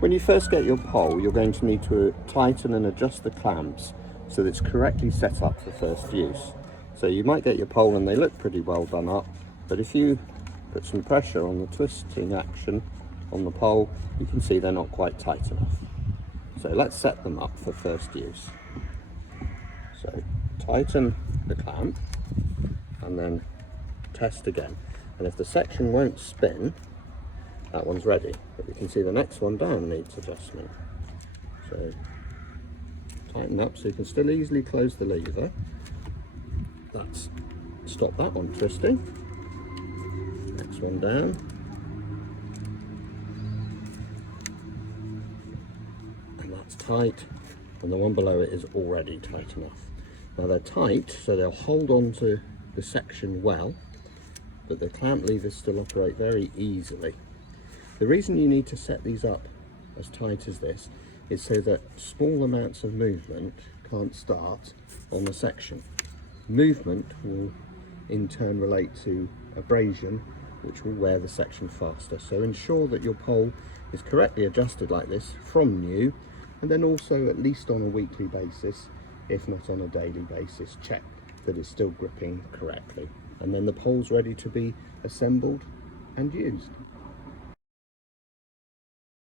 When you first get your pole, you're going to need to tighten and adjust the clamps so that it's correctly set up for first use. So you might get your pole and they look pretty well done up, but if you put some pressure on the twisting action on the pole, you can see they're not quite tight enough. So let's set them up for first use. So tighten the clamp and then test again. And if the section won't spin, that one's ready. But you can see the next one down needs adjustment. So tighten up so you can still easily close the lever. That's stop that one twisting. Next one down. And that's tight. And the one below it is already tight enough. Now they're tight, so they'll hold on to the section well, but the clamp levers still operate very easily. The reason you need to set these up as tight as this is so that small amounts of movement can't start on the section. Movement will in turn relate to abrasion, which will wear the section faster. So ensure that your pole is correctly adjusted like this from new, and then also at least on a weekly basis, if not on a daily basis, check that it's still gripping correctly. And then the pole's ready to be assembled and used.